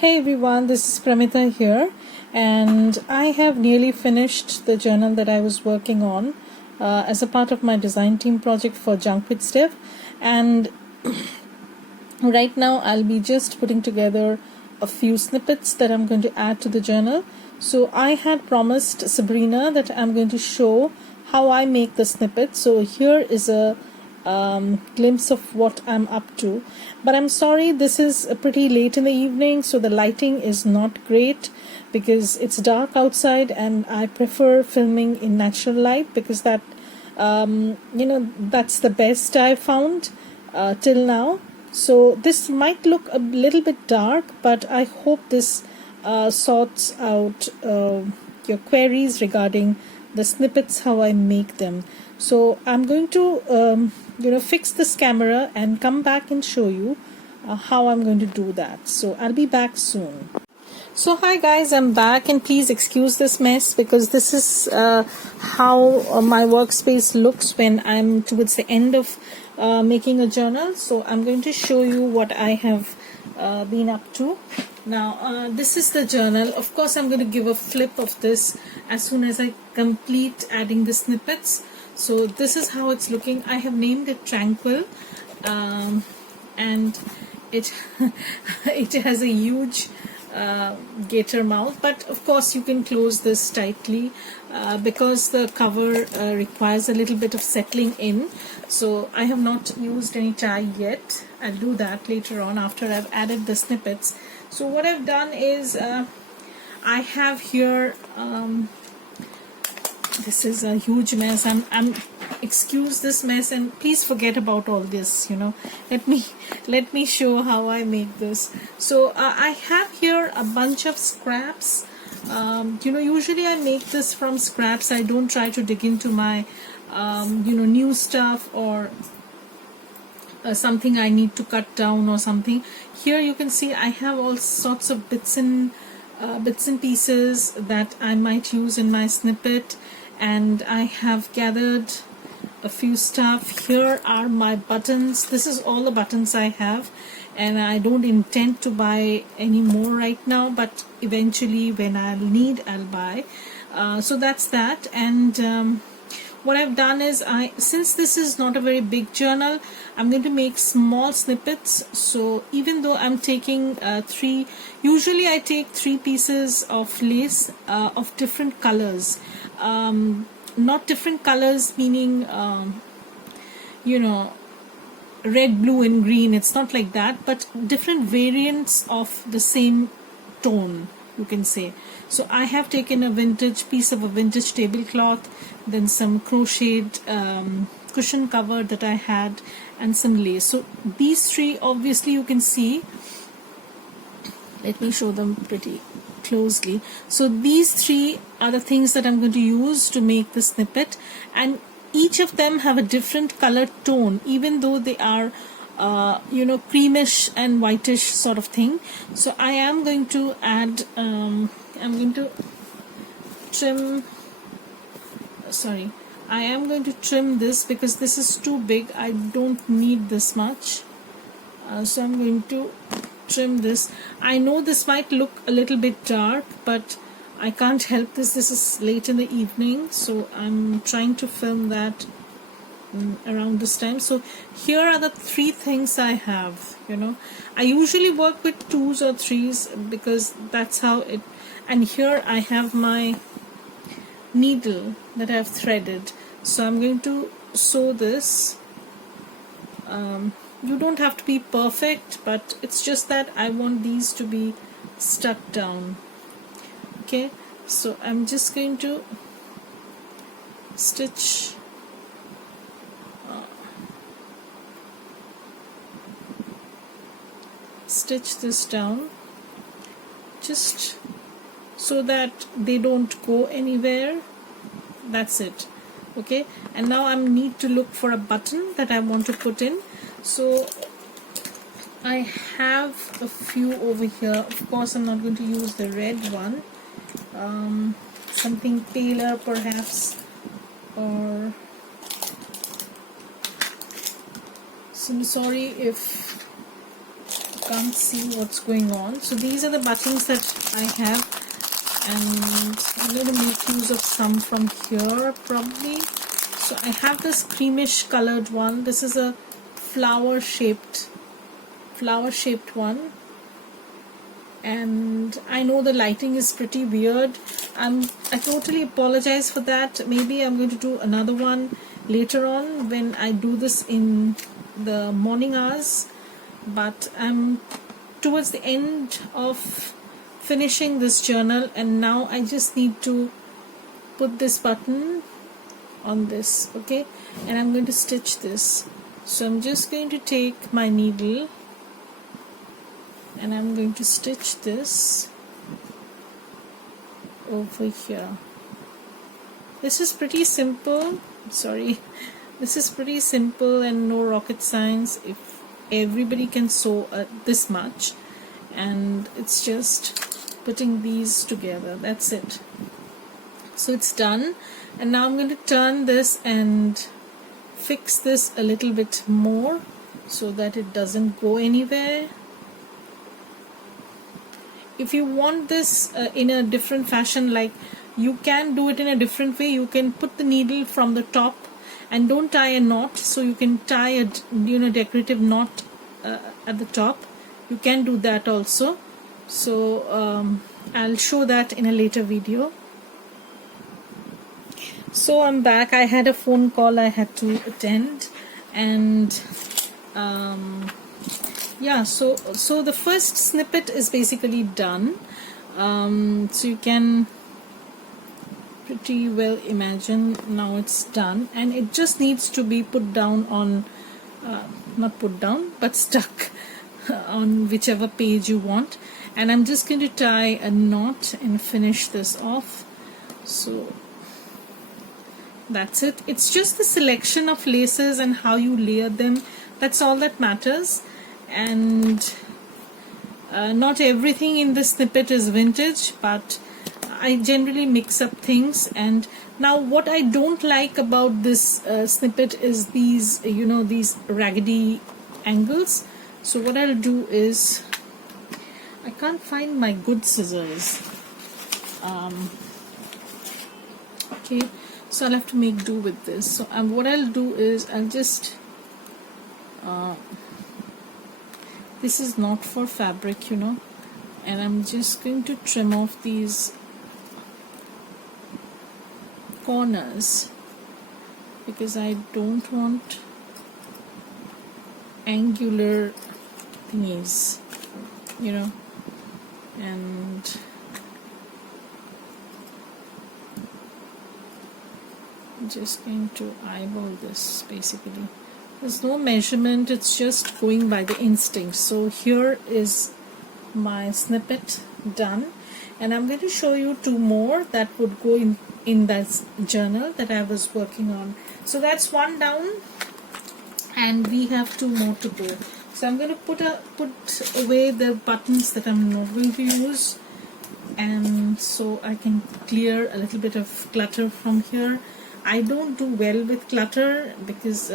Hey everyone, this is Pramita here, and I have nearly finished the journal that I was working on as a part of my design team project for Junk with Steph. And right now I'll be just putting together a few snippets that I'm going to add to the journal. So I had promised Sabrina that I'm going to show how I make the snippet. So here is a glimpse of what I'm up to, but I'm sorry, this is pretty late in the evening, so the lighting is not great because it's dark outside, and I prefer filming in natural light because that's the best I found till now. So this might look a little bit dark, but I hope this sorts out your queries regarding the snippets, how I make them. So I'm going to fix this camera and come back and show you how I'm going to do that. So I'll be back soon. So hi guys, I'm back, and please excuse this mess because this is how my workspace looks when I'm towards the end of making a journal. So I'm going to show you what I have been up to. Now this is the journal. Of course I'm going to give a flip of this as soon as I complete adding the snippets. So this is how it's looking. I have named it Tranquil, and it it has a huge gator mouth, but of course you can close this tightly because the cover requires a little bit of settling in. So I have not used any tie yet. I'll do that later on after I've added the snippets. So what I've done is I have here this is a huge mess. I'm excuse this mess, and please forget about all this. Let me show how I make this. So I have here a bunch of scraps. Usually I make this from scraps. I don't try to dig into my new stuff or something I need to cut down or something. Here you can see I have all sorts of bits and pieces that I might use in my snippet, and I have gathered a few stuff. Here are my buttons. This is all the buttons I have, and I don't intend to buy any more right now, but eventually when I'll need, I'll buy. So that's that. And what I've done is, since this is not a very big journal, I'm going to make small snippets. So even though I'm taking usually I take 3 pieces of lace of different colors. Not different colors meaning red, blue and green. It's not like that, but different variants of the same tone, you can say. So I have taken a piece of a vintage tablecloth, then some crocheted cushion cover that I had, and some lace. So these 3, obviously you can see, let me show them pretty closely. So these 3 are the things that I'm going to use to make the snippet, and each of them have a different color tone, even though they are creamish and whitish sort of thing. So I am going to add I'm going to trim this because this is too big. I don't need this much, so I'm going to trim this. I know this might look a little bit dark, but I can't help this. This is late in the evening, so I'm trying to film that around this time. So here are the 3 things I have. I usually work with 2s or 3s because that's how it. And here I have my needle that I've threaded. So I'm going to sew this. You don't have to be perfect, but it's just that I want these to be stuck down. Okay, so I'm just going to stitch this down, just so that they don't go anywhere. That's it. Okay, and now I need to look for a button that I want to put in. So I have a few over here. Of course I'm not going to use the red one. Something paler perhaps, or so I'm sorry if can't see what's going on. So these are the buttons that I have, and I'm going to make use of some from here probably. So I have this creamish colored one. This is a flower shaped one, and I know the lighting is pretty weird. I totally apologize for that. Maybe I'm going to do another one later on when I do this in the morning hours, but I'm towards the end of finishing this journal, and now I just need to put this button on this, okay, and I'm going to stitch this. So I'm just going to take my needle and I'm going to stitch this over here. This is pretty simple. This is pretty simple and no rocket science. If everybody can sew this much, and it's just putting these together, that's it. So it's done, and now I'm going to turn this and fix this a little bit more so that it doesn't go anywhere. If you want this in a different fashion, like you can do it in a different way. You can put the needle from the top and don't tie a knot, so you can tie a decorative knot at the top. You can do that also. So I'll show that in a later video. So I'm back. I had a phone call I had to attend, and yeah, so the first snippet is basically done. So you can pretty well imagine now it's done, and it just needs to be put down on not put down but stuck on whichever page you want. And I'm just going to tie a knot and finish this off. So that's it. It's just the selection of laces and how you layer them, that's all that matters. And not everything in the snippet is vintage, but I generally mix up things. And now what I don't like about this snippet is these these raggedy angles. So what I'll do is, I can't find my good scissors. Okay, so I'll have to make do with this. So what I'll do is I'll just this is not for fabric, and I'm just going to trim off these corners because I don't want angular thingies, and I'm just going to eyeball this basically. There's no measurement, it's just going by the instinct. So here is my snippet done, and I'm going to show you two more that would go in that journal that I was working on. So that's one down, and we have two more to go. So I'm going to put away the buttons that I'm not going to use, and so I can clear a little bit of clutter from here. I don't do well with clutter because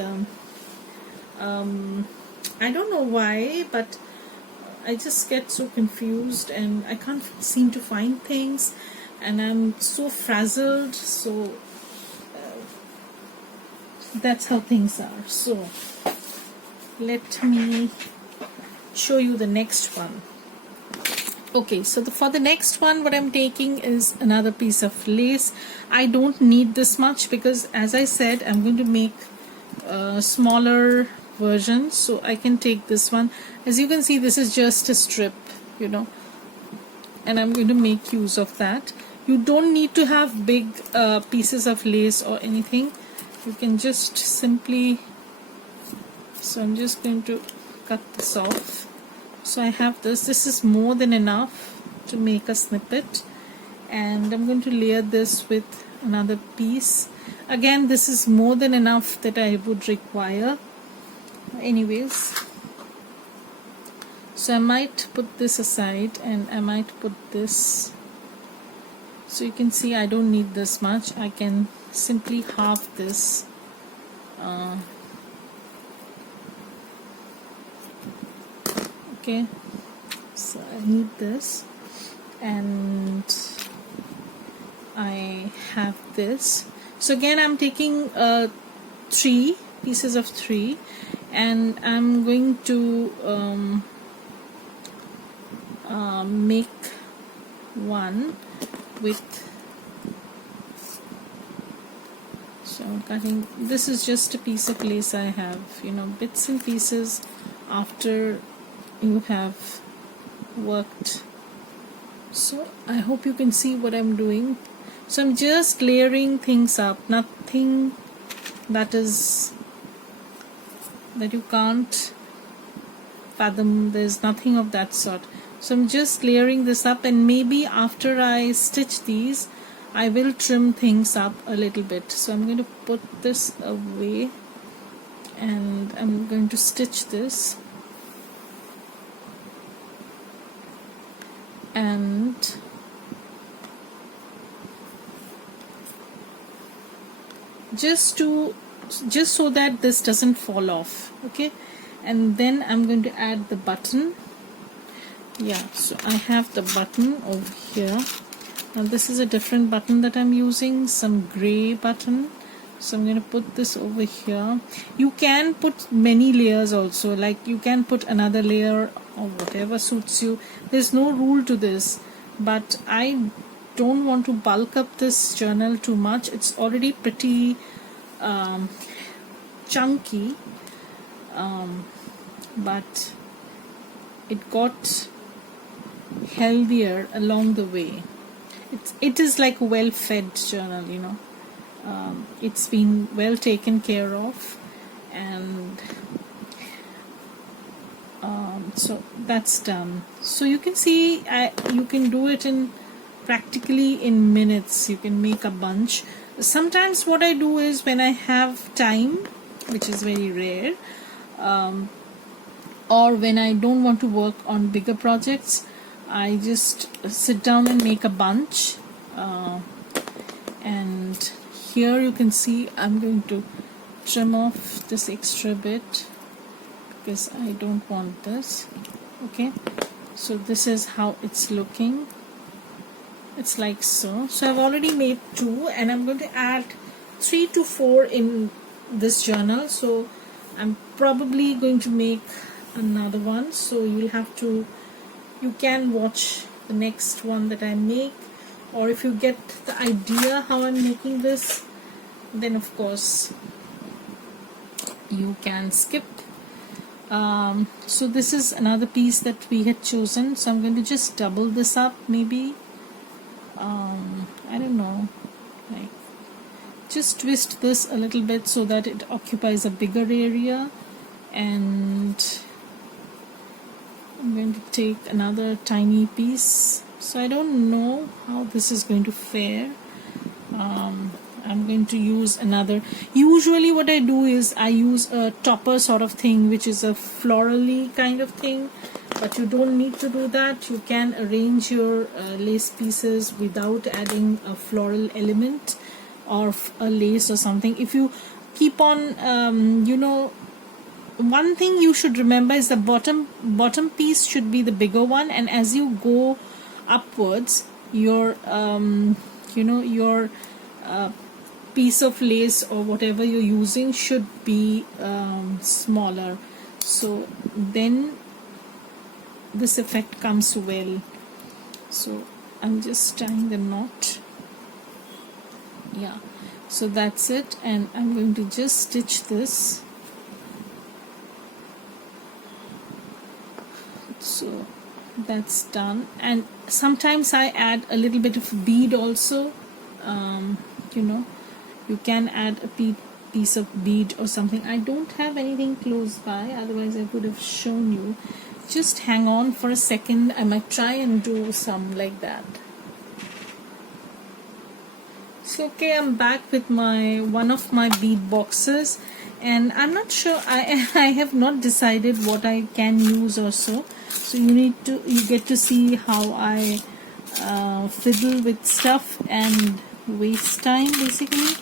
I don't know why, but I just get so confused and I can't seem to find things, and I'm so frazzled. So that's how things are. So let me show you the next one. Okay, so for the next one, what I'm taking is another piece of lace. I don't need this much because, as I said, I'm going to make smaller versions, so I can take this one. As you can see, this is just a strip, and I'm going to make use of that. You don't need to have big pieces of lace or anything. You can just simply, so I'm just going to cut this off. So I have this is more than enough to make a snippet, and I'm going to layer this with another piece. Again, this is more than enough that I would require anyways. So I might put this aside and I might put this, so you can see I don't need this much. I can simply halve this. Okay, So I need this, and I have this. So again I'm taking 3 pieces of 3, and I'm going to make one with, so I'm cutting, this is just a piece of lace I have, you know, bits and pieces after you have worked. So I hope you can see what I'm doing. So I'm just layering things up, nothing that you can't fathom, there's nothing of that sort. So I'm just layering this up, and maybe after I stitch these I will trim things up a little bit. So I'm going to put this away, and I'm going to stitch this, and just so that this doesn't fall off, okay. And then I'm going to add the button. Yeah, so I have the button over here. Now this is a different button that I'm using, some gray button. So I'm going to put this over here. You can put many layers also, like you can put another layer or whatever suits you. There's no rule to this, but I don't want to bulk up this journal too much. It's already pretty chunky, but it got healthier along the way. It is like a well-fed journal, you know. It's been well taken care of, and so that's done. So you can see you can do it in practically in minutes. You can make a bunch. Sometimes what I do is, when I have time, which is very rare, or when I don't want to work on bigger projects, I just sit down and make a bunch. And here you can see I'm going to trim off this extra bit because I don't want this. Okay, so this is how it's looking. It's like so. So I've already made 2, and I'm going to add 3 to 4 in this journal. So I'm probably going to make another one. So you can watch the next one that I make, or if you get the idea how I'm making this, then of course you can skip. So this is another piece that we had chosen, so I'm going to just double this up, maybe. I don't know, like just twist this a little bit so that it occupies a bigger area, and I'm going to take another tiny piece. So I don't know how this is going to fare. I'm going to use another. Usually what I do is I use a topper sort of thing, which is a florally kind of thing, but you don't need to do that. You can arrange your lace pieces without adding a floral element or a lace or something. If you keep on you know, one thing you should remember is the bottom piece should be the bigger one, and as you go upwards, your you know, your piece of lace or whatever you're using should be smaller, so then this effect comes well. So I'm just tying the knot. Yeah, so that's it, and I'm going to just stitch this. So that's done, and sometimes I add a little bit of bead also. You know, you can add a piece of bead or something. I don't have anything close by, otherwise I would have shown you. Just hang on for a second, I might try and do some like that. So okay, I'm back with one of my bead boxes, and I'm not sure, I have not decided what I can use or so. So you get to see how I fiddle with stuff and waste time basically,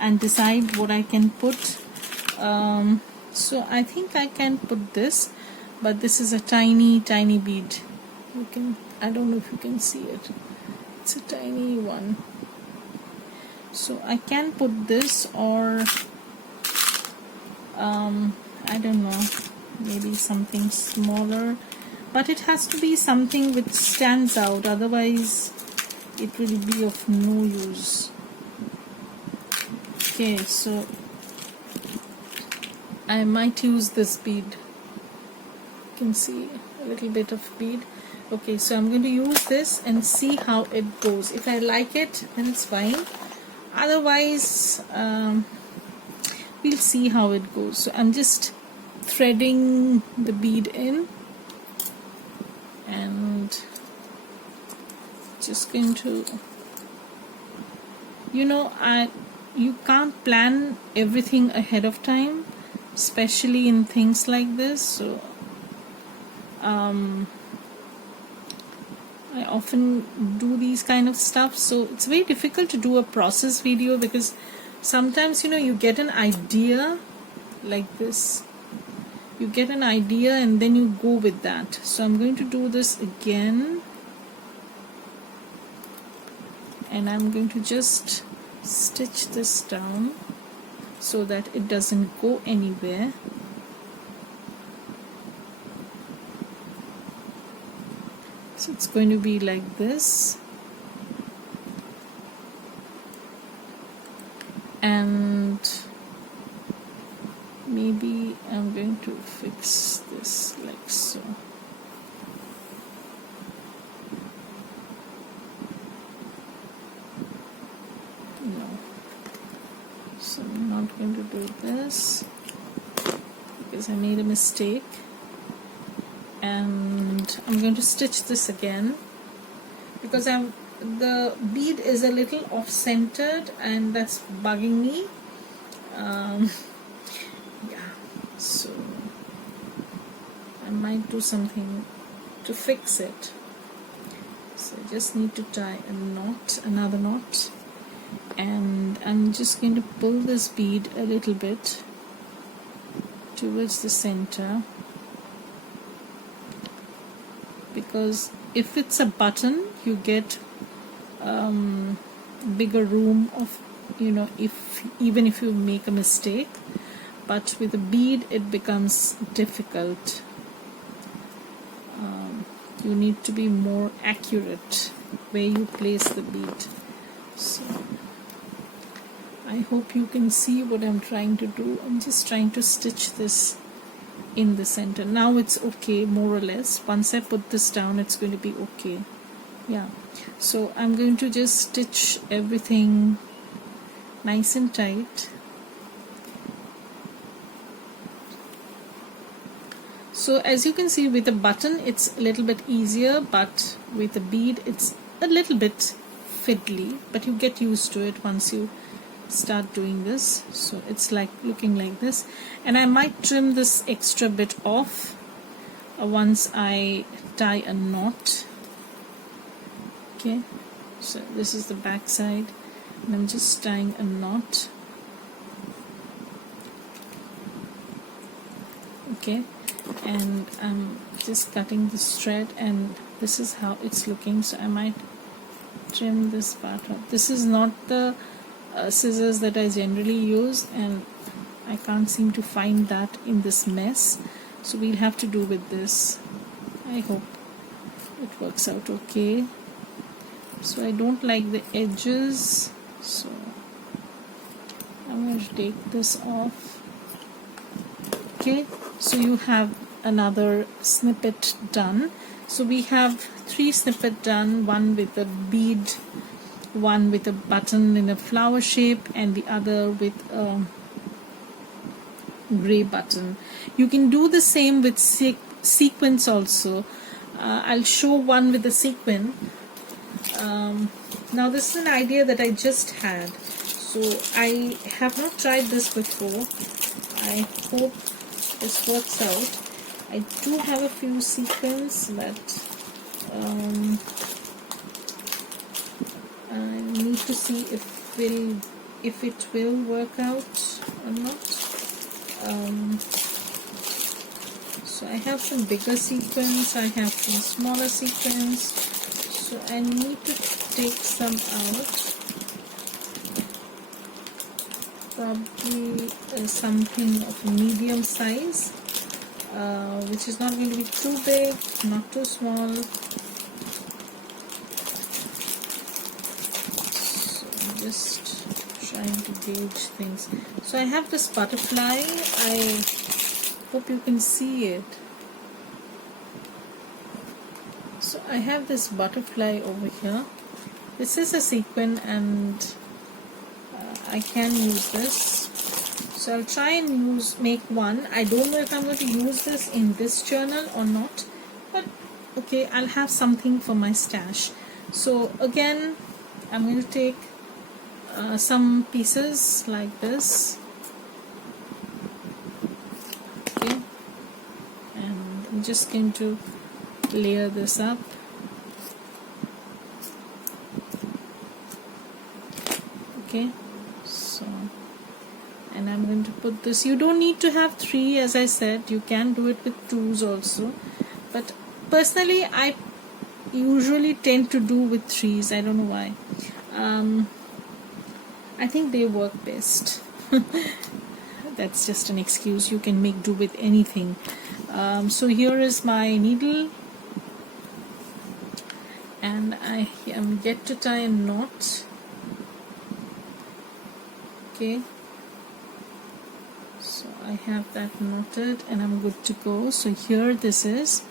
and decide what I can put. So I think I can put this, but this is a tiny bead. I don't know if you can see it. It's a tiny one. So I can put this, or I don't know, maybe something smaller, but it has to be something which stands out, otherwise it will be of no use. Okay, so I might use this bead. You can see a little bit of bead. Okay, so I'm going to use this and see how it goes. If I like it, then it's fine. Otherwise, we'll see how it goes. So I'm just threading the bead in, and just going to, you can't plan everything ahead of time, especially in things like this. So I often do these kind of stuff, so it's very difficult to do a process video, because sometimes you get an idea like this, you get an idea and then you go with that. So I'm going to do this again, and I'm going to just stitch this down so that it doesn't go anywhere. So it's going to be like this, and maybe I'm going to fix this like so. No, so I'm not going to do this because I made a mistake. And I'm going to stitch this again because the bead is a little off-centered and that's bugging me. Yeah, so I might do something to fix it. So I just need to tie a knot, another knot, and I'm just going to pull this bead a little bit towards the center, because if it's a button you get bigger room of, even if you make a mistake, but with a bead it becomes difficult. You need to be more accurate where you place the bead. So I hope you can see what I'm trying to do. I'm just trying to stitch this in the center. Now it's okay, more or less. Once I put this down, it's going to be okay. Yeah, so I'm going to just stitch everything nice and tight. So as you can see, with a button it's a little bit easier, but with a bead it's a little bit fiddly, but you get used to it once you start doing this. So it's like looking like this, and I might trim this extra bit off once I tie a knot. Okay, so this is the back side and I'm just tying a knot. Okay, and I'm just cutting this thread, and this is how it's looking. So I might trim this part off. This is not the scissors that I generally use, and I can't seem to find that in this mess, so we'll have to do with this. I hope it works out okay. So I don't like the edges, so I'm going to take this off. Okay, so you have another snippet done. So we have 3 snippets done, one with a bead, one with a button in a flower shape, and the other with a gray button. You can do the same with sequins also. I'll show one with the sequin. Now this is an idea that I just had, so I have not tried this before. I hope this works out. I do have a few sequins, but I need to see if it will work out or not. So I have some bigger sequins, I have some smaller sequins, so I need to take some out. Probably something of a medium size, which is not going to be too big, not too small. So I'm just trying to gauge things. So I have this butterfly. I hope you can see it. So I have this butterfly over here. This is a sequin, and I can use this. So I'll try and make one. I don't know if I'm going to use this in this journal or not, but okay, I'll have something for my stash. So again, I'm going to take some pieces like this. Okay, and I'm just going to layer this up. Okay, so, and I'm going to put this. You don't need to have 3, as I said. You can do it with 2s also, but personally I usually tend to do with 3s. I don't know why. I think they work best. That's just an excuse. You can make do with anything. So here is my needle, and I am yet to tie a knot. Okay, so I have that knotted and I'm good to go. So here this is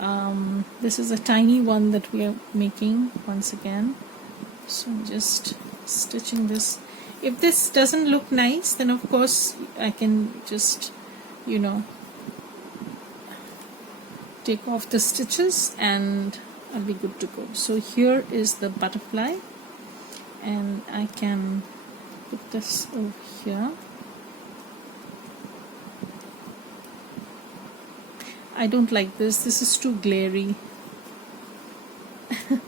a tiny one that we are making once again. So I'm just stitching this. If this doesn't look nice, then of course I can just, you know, take off the stitches and I'll be good to go. So here is the butterfly, and I can put this over here. I don't like this. This is too glary. I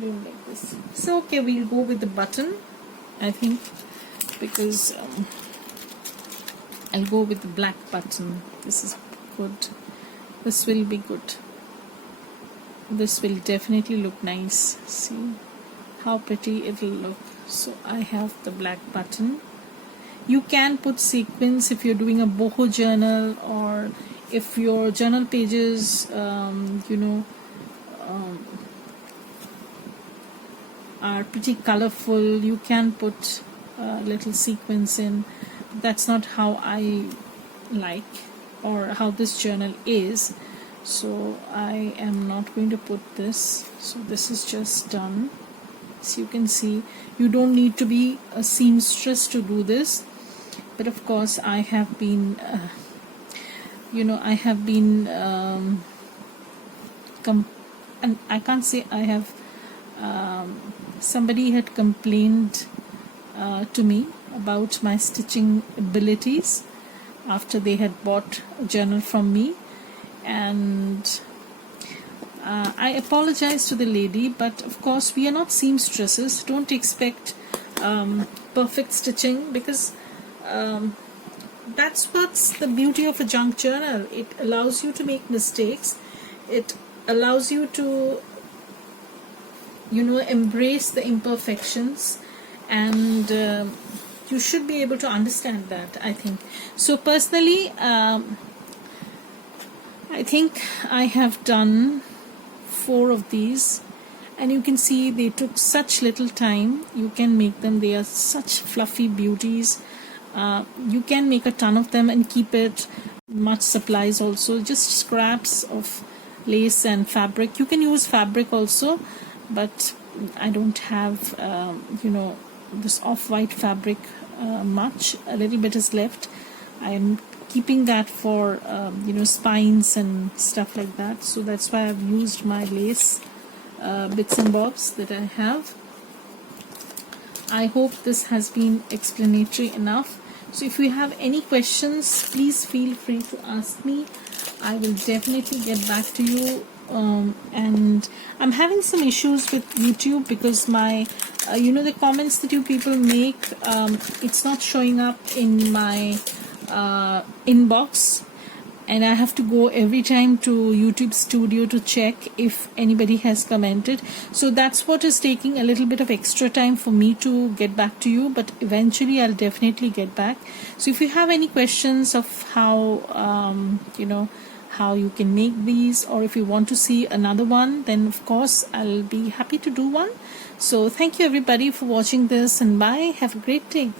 don't like this. So okay, we'll go with the button, I think, because I'll go with the black button. This is good. This will be good. This will definitely look nice. See how pretty it will look. So I have the black button. You can put sequins if you're doing a boho journal, or if your journal pages are pretty colorful, you can put little sequins in. That's not how I like, or how this journal is, so I am not going to put this. So this is just done. So you can see, you don't need to be a seamstress to do this, but of course I have been and I can't say I have, somebody had complained to me about my stitching abilities after they had bought a journal from me, and I apologize to the lady, but of course we are not seamstresses. Don't expect perfect stitching, because that's what's the beauty of a junk journal. It allows you to make mistakes. It allows you to, embrace the imperfections, and you should be able to understand that, I think. So personally, I think I have done 4 of these, and you can see they took such little time. You can make them. They are such fluffy beauties. You can make a ton of them and keep it. Much supplies also, just scraps of lace and fabric. You can use fabric also, but I don't have this off-white fabric much. A little bit is left. I'm keeping that for spines and stuff like that, so that's why I've used my lace bits and bobs that I have. I hope this has been explanatory enough. So if you have any questions, please feel free to ask me. I will definitely get back to you. And I'm having some issues with YouTube because my the comments that you people make, it's not showing up in my inbox. and I have to go every time to YouTube Studio to check if anybody has commented. So that's what is taking a little bit of extra time for me to get back to you, but eventually I'll definitely get back. So if you have any questions of how how you can make these, or if you want to see another one, then of course I'll be happy to do one. So thank you everybody for watching this, and bye. Have a great day.